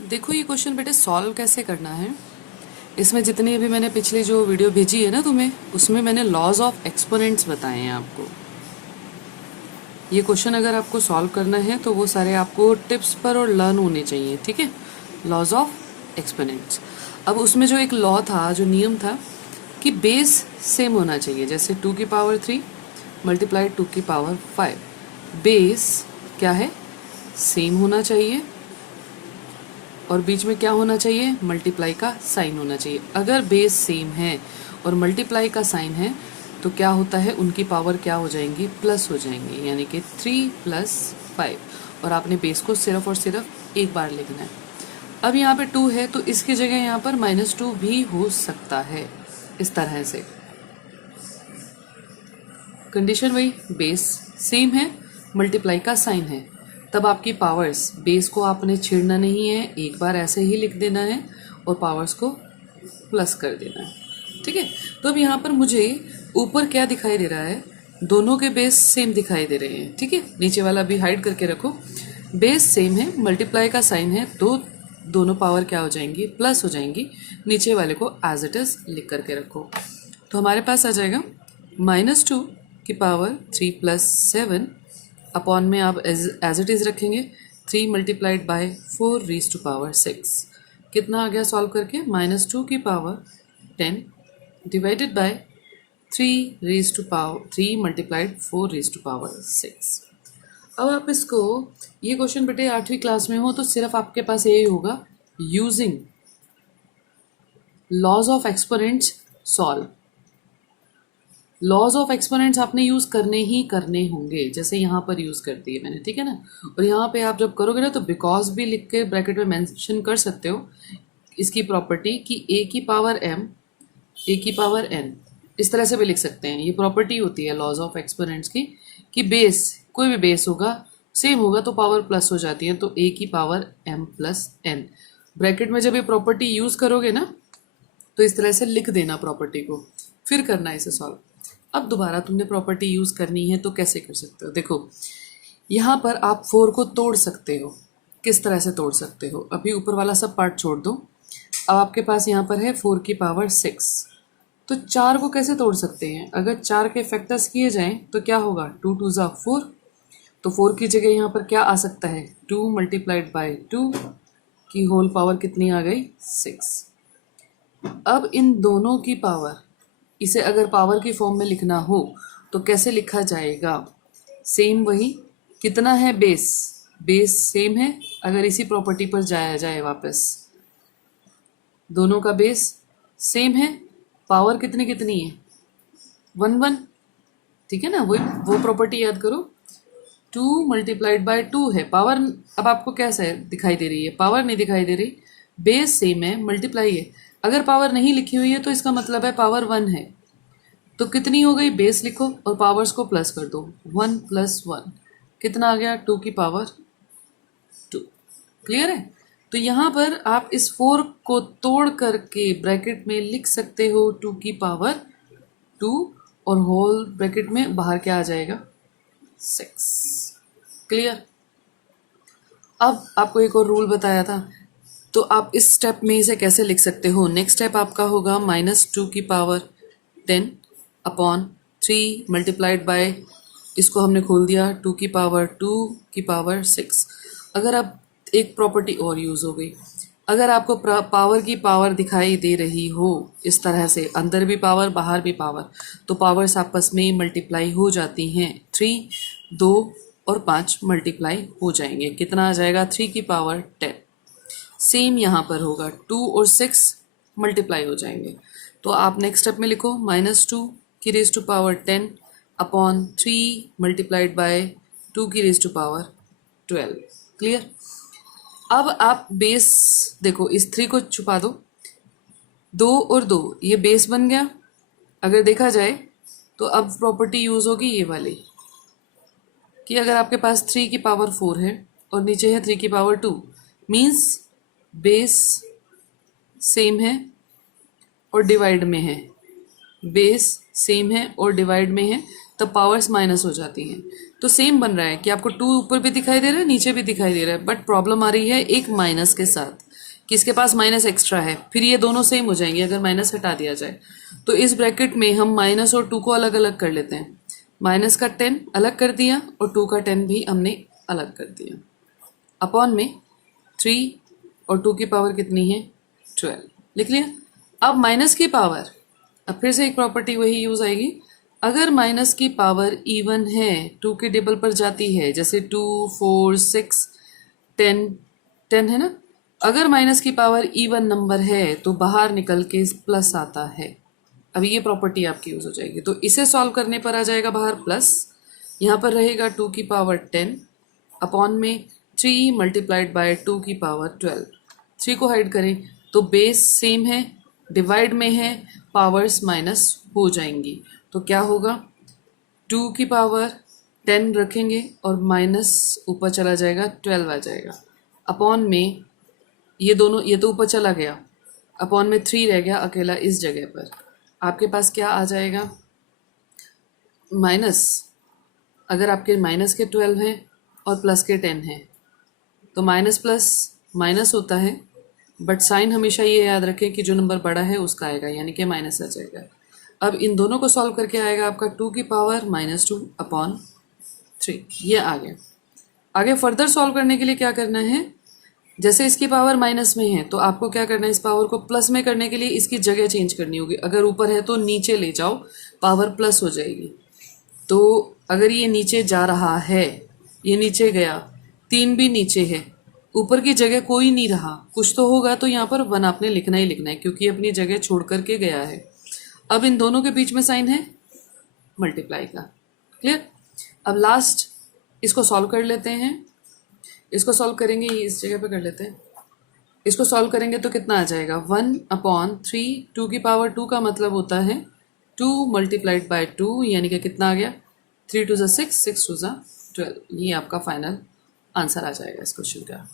देखो ये क्वेश्चन बेटे सॉल्व कैसे करना है। इसमें जितनी अभी मैंने पिछली जो वीडियो भेजी है ना तुम्हें, उसमें मैंने लॉज ऑफ एक्सपोनेंट्स बताए हैं आपको। ये क्वेश्चन अगर आपको सॉल्व करना है तो वो सारे आपको टिप्स पर और लर्न होने चाहिए, ठीक है। Laws of exponents. अब उसमें जो एक लॉ था, जो नियम था कि बेस सेम होना चाहिए, जैसे 2 की पावर 3 मल्टीप्लाइड 2 की पावर 5, बेस क्या है, सेम होना चाहिए और बीच में क्या होना चाहिए, मल्टीप्लाई का साइन होना चाहिए। अगर बेस सेम है और मल्टीप्लाई का साइन है तो क्या होता है, उनकी पावर क्या हो जाएंगी, प्लस हो जाएंगी, यानी कि 3 + 5। और आपने बेस को सिर्फ और सिर्फ एक बार लिखना है। अब यहाँ पे 2 है तो इसकी जगह यहाँ पर -2 भी हो सकता है, इस तरह से। कंडीशन वही, बेस सेम है, मल्टीप्लाई का साइन है, तब आपकी पावर्स, बेस को आपने छेड़ना नहीं है, एक बार ऐसे ही लिख देना है और पावर्स को प्लस कर देना है, ठीक है। तो अब यहाँ पर मुझे ऊपर क्या दिखाई दे रहा है, दोनों के बेस सेम दिखाई दे रहे हैं, ठीक है। नीचे वाला भी हाइड करके रखो। बेस सेम है, मल्टीप्लाई का साइन है, तो दोनों पावर क्या हो जाएंगी, प्लस हो जाएंगी। नीचे वाले को एज इट इज लिख करके रखो। तो हमारे पास आ जाएगा -2 की पावर 3 + 7 अपॉन में आप एज इट इज़ रखेंगे 3 multiplied by 4 raise to power 6। कितना आ गया सॉल्व करके, -2 की power 10 divided by 3 raise to power 3 multiplied 4 raise to power 6। अब आप इसको, ये क्वेश्चन बेटे 8वीं क्लास में हो तो सिर्फ आपके पास यही होगा, using laws of exponents solve. Laws of exponents आपने यूज़ करने ही करने होंगे, जैसे यहाँ पर यूज़ कर दिए मैंने, ठीक है ना। और यहाँ पे आप जब करोगे ना तो बिकॉज भी लिख के ब्रैकेट में मेंशन कर सकते हो इसकी प्रॉपर्टी कि a की पावर m a की पावर n, इस तरह से भी लिख सकते हैं। ये प्रॉपर्टी होती है लॉज ऑफ एक्सपोनेंट्स की कि बेस, कोई भी बेस होगा सेम होगा तो पावर प्लस हो जाती है, तो a की पावर m + n। ब्रैकेट में जब ये प्रॉपर्टी यूज़ करोगे ना तो इस तरह से लिख देना प्रॉपर्टी को, फिर करना इसे सॉल्व। अब दोबारा तुमने प्रॉपर्टी यूज़ करनी है तो कैसे कर सकते हो, देखो यहाँ पर आप 4 को तोड़ सकते हो। किस तरह से तोड़ सकते हो, अभी ऊपर वाला सब पार्ट छोड़ दो। अब आपके पास यहाँ पर है 4 की पावर 6, तो 4 को कैसे तोड़ सकते हैं, अगर 4 के फैक्टर्स किए जाएं तो क्या होगा, 2 × 2 = 4, तो 4 की जगह यहाँ पर क्या आ सकता है, 2 मल्टीप्लाइड बाय 2 की होल पावर कितनी आ गई, 6। अब इन दोनों की पावर, इसे अगर पावर की फॉर्म में लिखना हो तो कैसे लिखा जाएगा, सेम वही, कितना है बेस, बेस सेम है। अगर इसी प्रॉपर्टी पर जाया जाए वापस, दोनों का बेस सेम है, पावर कितनी कितनी है, 1 1, ठीक है ना। वो प्रॉपर्टी याद करो, 2 मल्टीप्लाइड बाय 2 है पावर। अब आपको कैसा है दिखाई दे रही है, पावर नहीं दिखाई दे रही, बेस सेम है, मल्टीप्लाई है। अगर पावर नहीं लिखी हुई है तो इसका मतलब है पावर 1 है, तो कितनी हो गई, बेस लिखो और पावर्स को प्लस कर दो, 1 + 1 कितना आ गया, 2 की पावर 2। क्लियर है। तो यहाँ पर आप इस 4 को तोड़ करके ब्रैकेट में लिख सकते हो 2 की पावर 2 और होल ब्रैकेट में बाहर क्या आ जाएगा, 6। क्लियर। अब आपको एक और रूल बताया था, तो आप इस स्टेप में इसे कैसे लिख सकते हो। नेक्स्ट स्टेप आपका होगा -2 की पावर 10 अपॉन 3 मल्टीप्लाइड बाय, इसको हमने खोल दिया, 2 की पावर 2 की पावर 6। अगर आप, एक प्रॉपर्टी और यूज़ हो गई, अगर आपको पावर की पावर दिखाई दे रही हो इस तरह से, अंदर भी पावर बाहर भी पावर, तो पावर्स आपस में मल्टीप्लाई हो जाती हैं, 3 2 और 5 मल्टीप्लाई हो जाएंगे, कितना आ जाएगा, 3 की पावर 10। सेम यहाँ पर होगा, 2 और 6 मल्टीप्लाई हो जाएंगे, तो आप नेक्स्ट स्टेप में लिखो -2 की raise to power 10 upon 3 multiplied by 2 की रेज़ टू पावर 12। क्लियर। अब आप बेस देखो, इस 3 को छुपा दो, 2 और 2 ये बेस बन गया। अगर देखा जाए तो अब प्रॉपर्टी यूज़ होगी ये वाली कि अगर आपके पास 3 की पावर 4 है और नीचे है 3 की पावर 2, मीन्स बेस सेम है और डिवाइड में है, बेस सेम है और डिवाइड में है, तब पावर्स माइनस हो जाती हैं। तो सेम बन रहा है कि आपको 2 ऊपर भी दिखाई दे रहा है, नीचे भी दिखाई दे रहा है, बट प्रॉब्लम आ रही है एक माइनस के साथ। किसके पास माइनस एक्स्ट्रा है, फिर ये दोनों सेम हो जाएंगे अगर माइनस हटा दिया जाए। तो इस ब्रैकेट में हम माइनस और 2 को अलग अलग कर लेते हैं। माइनस का 10 अलग कर दिया और 2 का 10 भी हमने अलग कर दिया। अपॉन में 3 और 2 की पावर कितनी है 12, लिख लिया। अब माइनस की पावर, अब फिर से एक प्रॉपर्टी वही यूज आएगी। अगर माइनस की पावर इवन है, 2 के टेबल पर जाती है, जैसे 2 4 6 10 10 है ना, अगर माइनस की पावर इवन नंबर है तो बाहर निकल के प्लस आता है। अभी ये प्रॉपर्टी आपकी यूज हो जाएगी। तो इसे सॉल्व करने पर आ जाएगा बाहर प्लस, यहाँ पर रहेगा 2 की पावर 10 अपॉन में 3 मल्टीप्लाइड बाय 2 की पावर 12। 3 को हाइड करें तो बेस सेम है, डिवाइड में है, पावर्स माइनस हो जाएंगी। तो क्या होगा, 2 की पावर 10 रखेंगे और माइनस ऊपर चला जाएगा 12 आ जाएगा। अपॉन में ये दोनों, ये तो ऊपर चला गया, अपॉन में 3 रह गया अकेला इस जगह पर। आपके पास क्या आ जाएगा, माइनस, अगर आपके माइनस के 12 हैं और प्लस के 10 हैं तो माइनस प्लस माइनस होता है, बट साइन हमेशा ये याद रखें कि जो नंबर बड़ा है उसका आएगा, यानी कि माइनस आ जाएगा। अब इन दोनों को सॉल्व करके आएगा आपका 2 की पावर -2 अपॉन 3, ये आ गया। आगे फर्दर सॉल्व करने के लिए क्या करना है, जैसे इसकी पावर माइनस में है तो आपको क्या करना है, इस पावर को प्लस में करने के लिए इसकी जगह चेंज करनी होगी। अगर ऊपर है तो नीचे ले जाओ, पावर प्लस हो जाएगी। तो अगर ये नीचे जा रहा है, ये नीचे गया, 3 भी नीचे है, ऊपर की जगह कोई नहीं रहा, कुछ तो होगा, तो यहाँ पर 1 आपने लिखना ही लिखना है क्योंकि अपनी जगह छोड़ करके गया है। अब इन दोनों के बीच में साइन है मल्टीप्लाई का, क्लियर। अब लास्ट इसको सॉल्व कर लेते हैं। इसको सॉल्व करेंगे, ये इस जगह पे कर लेते हैं। इसको सॉल्व करेंगे तो कितना आ जाएगा, 1/3। 2 की पावर 2 का मतलब होता है 2 मल्टीप्लाइड बाय 2, यानी कि कितना आ गया, 3 2 6 6 2 12। ये आपका फाइनल आंसर आ जाएगा इस क्वेश्चन का।